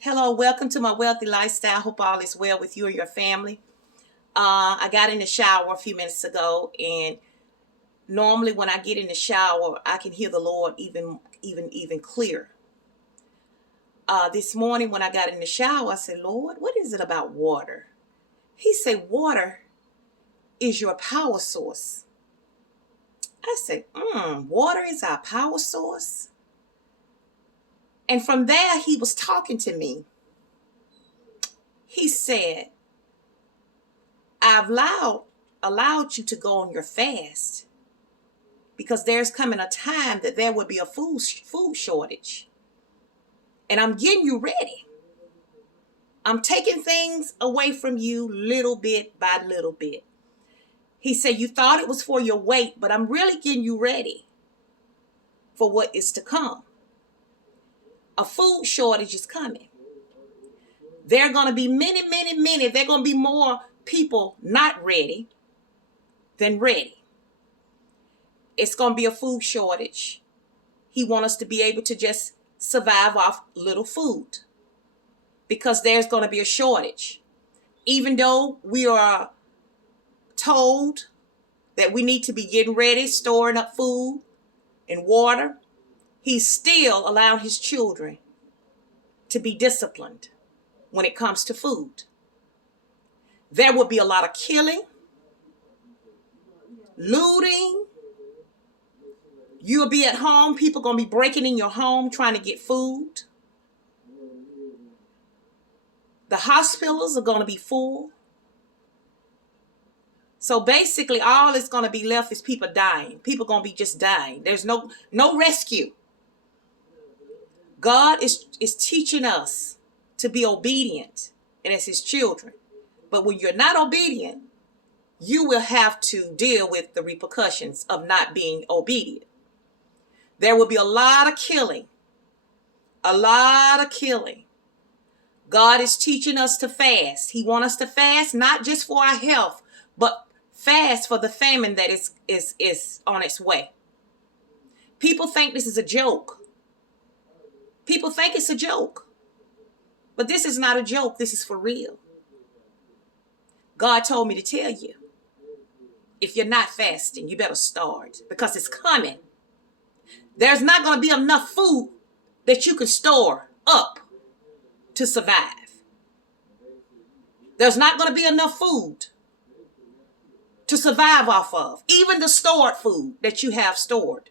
Hello, welcome to my wealthy lifestyle. Hope all is well with you and your family. I got in the shower a few minutes ago, and normally when I get in the shower, I can hear the Lord even clear. This morning when I got in the shower, I said, "Lord, what is it about water?" He said, "Water is your power source." I said, "Water is our power source." And from there, he was talking to me. He said, I've allowed you to go on your fast because there's coming a time that there will be a food shortage. And I'm getting you ready. I'm taking things away from you little bit by little bit. He said, you thought it was for your weight, but I'm really getting you ready for what is to come. A food shortage is coming. There are going to be many. There are going to be more people not ready than ready. It's going to be a food shortage. He wants us to be able to just survive off little food because there's going to be a shortage. Even though we are told that we need to be getting ready, storing up food and water, he's still allowing his children to be disciplined when it comes to food. There will be a lot of killing, looting. You'll be at home. People are going to be breaking in your home trying to get food. The hospitals are going to be full. So basically, all that's going to be left is people dying. People are going to be just dying. There's no rescue. God is teaching us to be obedient, and as his children. But when you're not obedient, you will have to deal with the repercussions of not being obedient. There will be a lot of killing. A lot of killing. God is teaching us to fast. He wants us to fast not just for our health, but fast for the famine that is on its way. People think this is a joke. People think it's a joke. But this is not a joke. This is for real. God told me to tell you, if you're not fasting, you better start because it's coming. There's not going to be enough food that you can store up to survive. There's not going to be enough food to survive off of. Even the stored food that you have stored.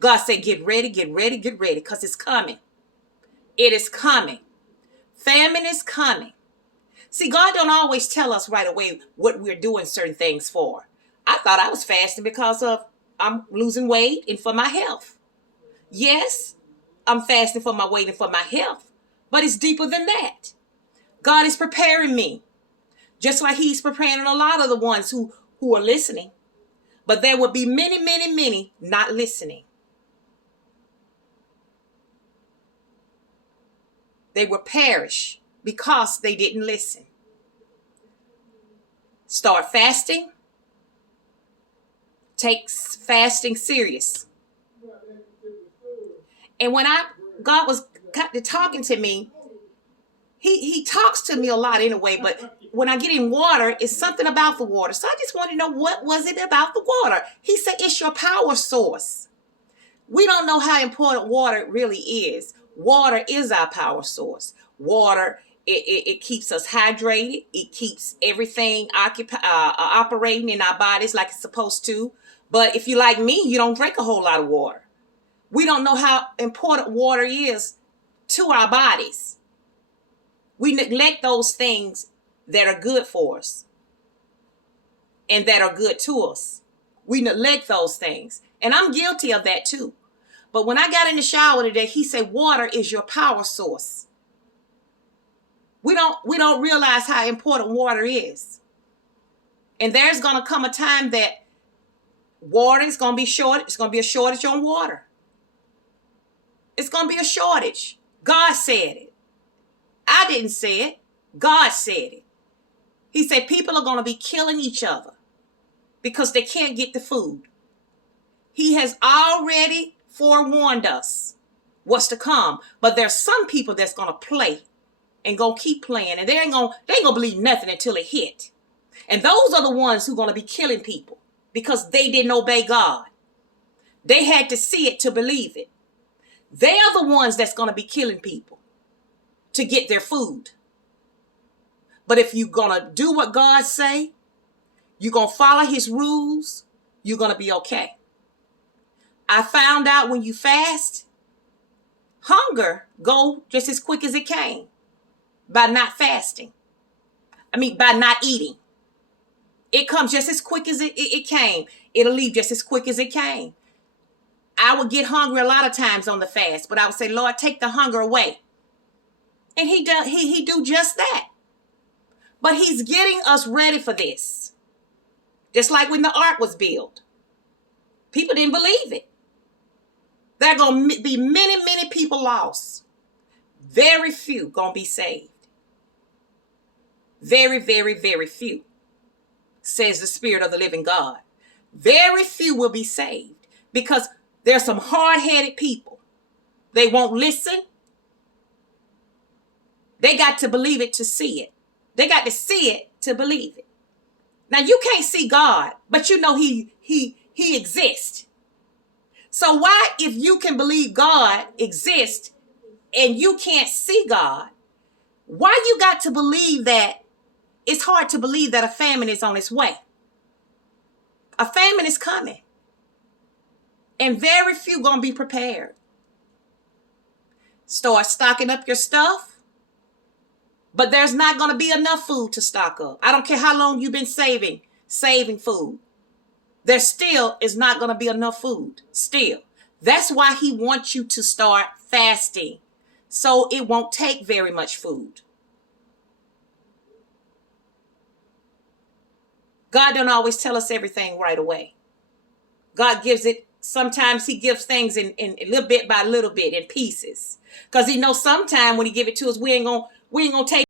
God said, get ready, because it's coming. It is coming. Famine is coming. See, God don't always tell us right away what we're doing certain things for. I thought I was fasting because of I'm losing weight and for my health. Yes, I'm fasting for my weight and for my health. But it's deeper than that. God is preparing me. Just like he's preparing a lot of the ones who are listening. But there will be many not listening. They will perish because they didn't listen. Start fasting. Take fasting serious. And when God was talking to me, he talks to me a lot anyway, but when I get in water, it's something about the water. So I just want to know, what was it about the water? He said, it's your power source. We don't know how important water really is. Water is our power source. Water, it keeps us hydrated. It keeps everything operating in our bodies like it's supposed to. But if you're like me, you don't drink a whole lot of water. We don't know how important water is to our bodies. We neglect those things that are good for us and that are good to us. We neglect those things. And I'm guilty of that too. But when I got in the shower today, he said, water is your power source. We don't realize how important water is. And there's going to come a time that water is going to be short. It's going to be a shortage on water. It's going to be a shortage. God said it. I didn't say it. God said it. He said people are going to be killing each other because they can't get the food. He has already forewarned us what's to come. But there's some people that's gonna play and gonna keep playing, and they ain't gonna believe nothing until it hit. And those are the ones who are gonna be killing people because they didn't obey God. They had to see it to believe it. They are the ones that's gonna be killing people to get their food. But if you're gonna do what God say, you're gonna follow his rules, you're gonna be okay. I found out when you fast, hunger go just as quick as it came by not fasting. By not eating. It comes just as quick as it came. It'll leave just as quick as it came. I would get hungry a lot of times on the fast, but I would say, Lord, take the hunger away. And he do just that. But he's getting us ready for this. Just like when the ark was built. People didn't believe it. There are going to be many, many people lost. Very few going to be saved. Very, very, very few, says the Spirit of the living God. Very few will be saved because there's some hard-headed people. They won't listen. They got to believe it to see it. They got to see it to believe it. Now, you can't see God, but you know he exists. So why, if you can believe God exists and you can't see God, why you got to believe that? It's hard to believe that a famine is on its way. A famine is coming. And very few going to be prepared. Start stocking up your stuff. But there's not going to be enough food to stock up. I don't care how long you've been saving food. There still is not going to be enough food. Still. That's why he wants you to start fasting. So it won't take very much food. God don't always tell us everything right away. God gives it, sometimes he gives things in little bit by little bit in pieces. Because he knows sometime when he give it to us, we ain't gonna take